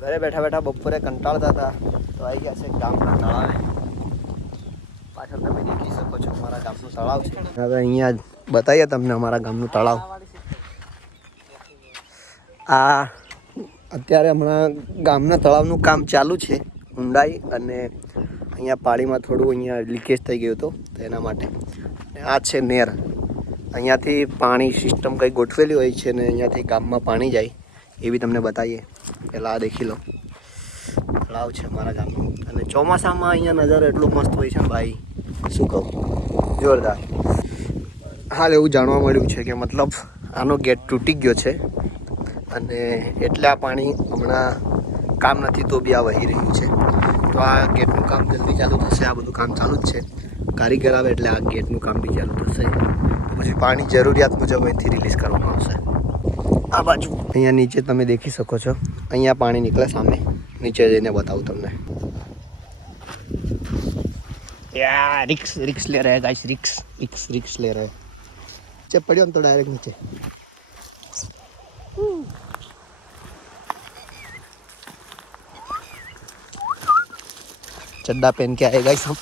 ઘરે બેઠા બેઠા બપોરે કંટાળતા હતા તો આવી ગયા છે ગામના તળાવે. પાછળ તમે દેખી શકો છો અમારા ગામનું તળાવ છે. હવે અહીંયા બતાવીએ તમને અમારા ગામનું તળાવ. આ અત્યારે હમણાં ગામના તળાવનું કામ ચાલુ છે ઊંડાઈ, અને અહીંયા પાણીમાં થોડું અહીંયા લીકેજ થઈ ગયું હતું તો એના માટે. આ છે નેર. અહીંયાથી પાણી સિસ્ટમ કંઈ ગોઠવેલી હોય છે ને અહીંયાથી ગામમાં પાણી જાય એવી તમને બતાવીએ. પહેલાં આ દેખી લો, તળાવ છે અમારા ગામનું. અને ચોમાસામાં અહીંયા નજારો એટલો મસ્ત હોય છે ને ભાઈ, શું કહું, જોરદાર. હાલ એવું જાણવા મળ્યું છે કે મતલબ આનો ગેટ તૂટી ગયો છે અને એટલે આ પાણી હમણાં કામ નથી તો બી આ વહી રહ્યું છે. તો આ ગેટનું કામ જલ્દી ચાલુ થશે. આ બધું કામ ચાલુ જ છે. કારીગર આવે એટલે આ ગેટનું કામ બી ચાલુ થશે. પછી પાણી જરૂરિયાત મુજબ અહીંથી રિલીઝ કરવામાં આવશે. આ બાજુ અહીંયા નીચે તમે દેખી શકો છો, અહીંયા પાણી નીકળે સામે. નીચે જઈને બતાવું તમને. યાર रिक्स ले रहे हैं गाइस, रिक्स ले रहे हैं. जब पड़ियो हम तो डायरेक्ट नीचे. चड्डा पहन के आए गाइस हम.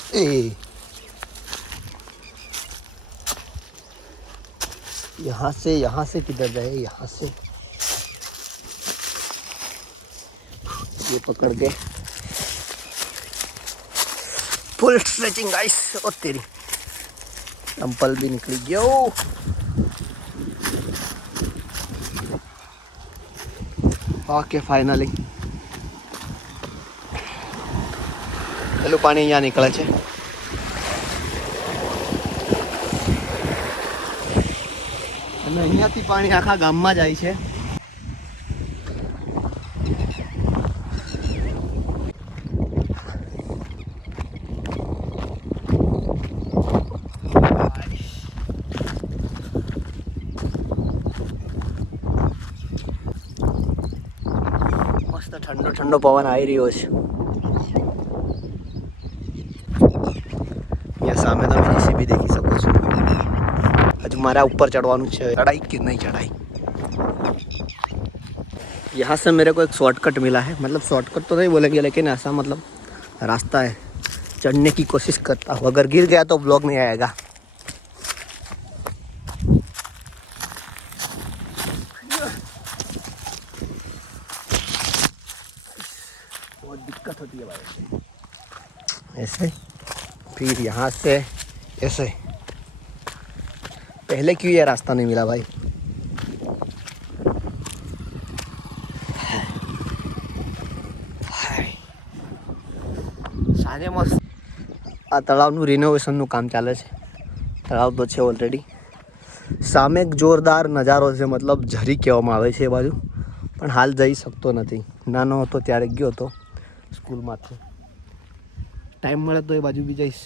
यहाँ से किधर जाए, यहाँ से ये पकड़ के फुल स्ट्रेचिंग गाइस. और तेरी चंपल भी निकली गयो. ओके फाइनली પેલું પાણી અહીંયા નીકળે છે. અને અહીંયાથી પાણી આખા ગામમાં જાય છે. મસ્ત ઠંડો ઠંડો પવન આવી રહ્યો છે. અહીંયા સામે તમે જીસીબી દેખી શકો છો. હજુ મારા ऊपर चढ़वानुं છે. चढ़ाई कि नहीं चढ़ाई. यहाँ से मेरे को एक शॉर्टकट मिला है. मतलब शॉर्टकट तो नहीं बोलेंगे लेकिन ऐसा मतलब रास्ता है. चढ़ने की कोशिश करता हूँ. अगर गिर गया तो ब्लॉग नहीं आएगा. बहुत दिक्कत होती है भाई. ऐसे फिर यहाँ से ऐसे. पहले क्यों ये रास्ता नहीं मिला भाई. સાંજે મસ્ત આ તળાવનું રિનોવેશનનું કામ ચાલે છે. તળાવ તો છે ઓલરેડી. સામે એક જોરદાર નજારો છે, મતલબ ઝરી કહેવામાં આવે છે એ બાજુ, પણ હાલ જઈ શકતો નથી. નાનો હતો ત્યારે ગયો હતો સ્કૂલમાંથી. ટાઈમ મળે તો એ બાજુ બી જઈશ.